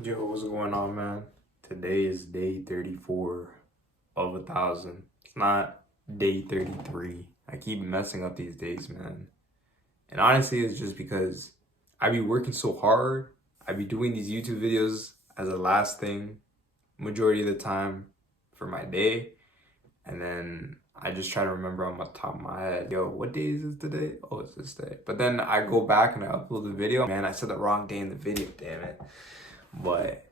Yo, what's going on, man? Today is day 34 of 1,000. It's not day 33. I keep messing up these days, man. And honestly, it's just because I be working so hard. I be doing these YouTube videos as a last thing majority of the time for my day. And then I just try to remember on the top of my head, yo, what day is it today? Oh, it's this day. But then I go back and I upload the video. Man, I said the wrong day in the video, damn it. But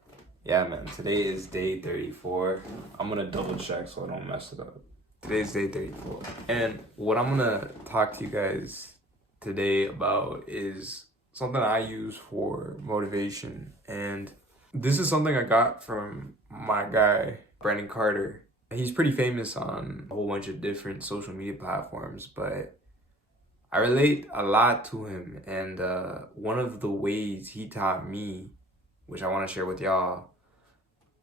yeah, man, today is day 34. I'm gonna double check so I don't mess it up. Today's day 34. And what I'm gonna talk to you guys today about is something I use for motivation. And this is something I got from my guy, Brandon Carter. He's pretty famous on a whole bunch of different social media platforms, but I relate a lot to him. And one of the ways he taught me, which I want to share with y'all,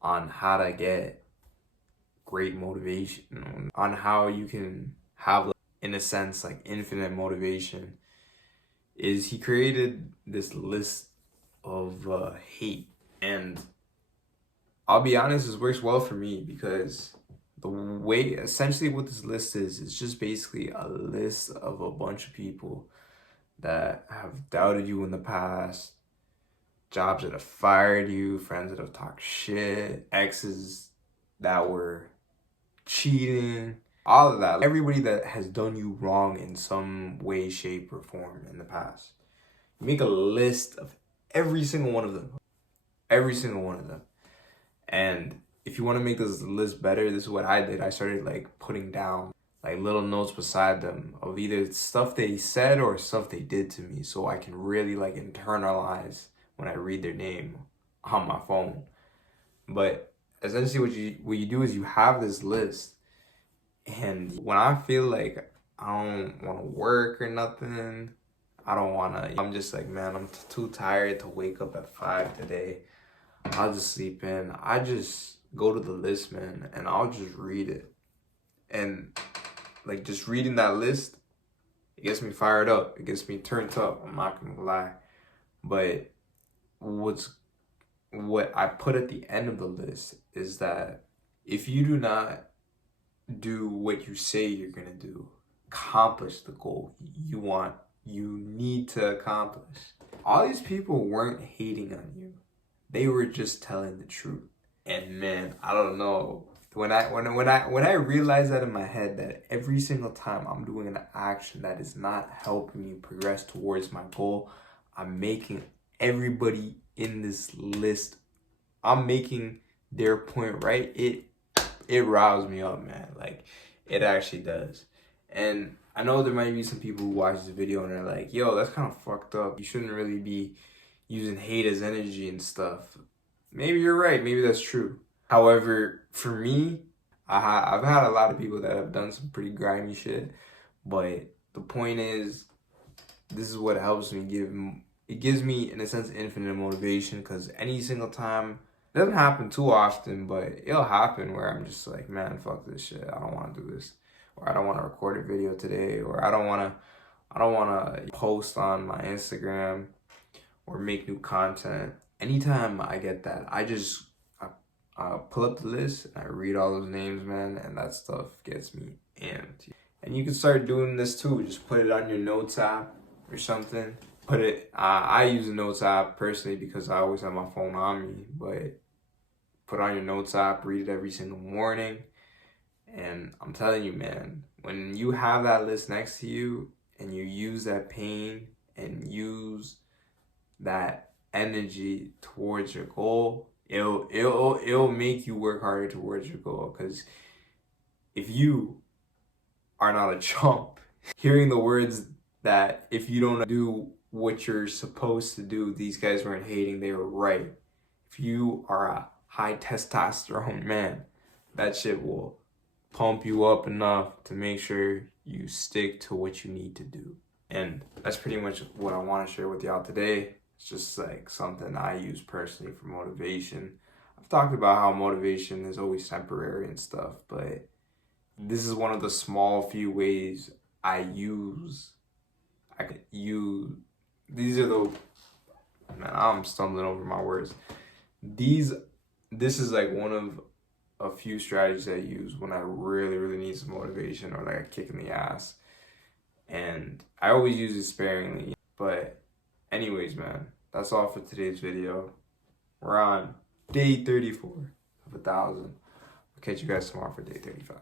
on how to get great motivation, on how you can have, in a sense, like infinite motivation, is he created this list of hate. And I'll be honest, this works well for me because the way, essentially what this list is, it's just basically a list of a bunch of people that have doubted you in the past, jobs that have fired you, friends that have talked shit, exes that were cheating, all of that. Everybody that has done you wrong in some way, shape, or form in the past. You make a list of every single one of them. Every single one of them. And if you want to make this list better, this is what I did. I started like putting down like little notes beside them of either stuff they said or stuff they did to me, so I can really like internalize when I read their name on my phone. But essentially what you do is you have this list, and when I feel like I don't want to work or nothing, I'm just like, man, I'm too tired to wake up at 5 today. I'll just sleep in. I just go to the list, man, and I'll just read it. And like just reading that list, it gets me fired up. It gets me turned up. I'm not gonna lie. But what I put at the end of the list is that if you do not do what you say you're gonna do, accomplish the goal you need to accomplish. All these people weren't hating on you. They were just telling the truth. And man, I don't know. When I realize that in my head, that every single time I'm doing an action that is not helping me progress towards my goal, I'm making everybody in this list, I'm making their point right. It riles me up, man. Like, it actually does. And I know there might be some people who watch this video and they're like, yo, that's kind of fucked up. You shouldn't really be using hate as energy and stuff. Maybe you're right. Maybe that's true. However, for me, I've had a lot of people that have done some pretty grimy shit. But the point is, this is what helps me it gives me, in a sense, infinite motivation, because any single time, it doesn't happen too often, but it'll happen where I'm just like, man, fuck this shit. I don't want to do this. Or I don't want to record a video today. Or I don't want to post on my Instagram or make new content. Anytime I get that, I pull up the list and I read all those names, man, and that stuff gets me amped. And you can start doing this too. Just put it on your notes app or something. I use a notes app personally because I always have my phone on me, but put on your notes app, read it every single morning. And I'm telling you, man, when you have that list next to you and you use that pain and use that energy towards your goal, it'll make you work harder towards your goal. Because if you are not a chump, hearing the words that if you don't do what you're supposed to do, these guys weren't hating, they were right. If you are a high testosterone man, that shit will pump you up enough to make sure you stick to what you need to do. And that's pretty much what I want to share with y'all today. It's just like something I use personally for motivation. I've talked about how motivation is always temporary and stuff, but this is one of the small few ways these are the, man, I'm stumbling over my words. this is like one of a few strategies I use when I really, really need some motivation or like a kick in the ass. And I always use it sparingly. But anyways, man, that's all for today's video. We're on day 34 of 1,000. I'll catch you guys tomorrow for day 35.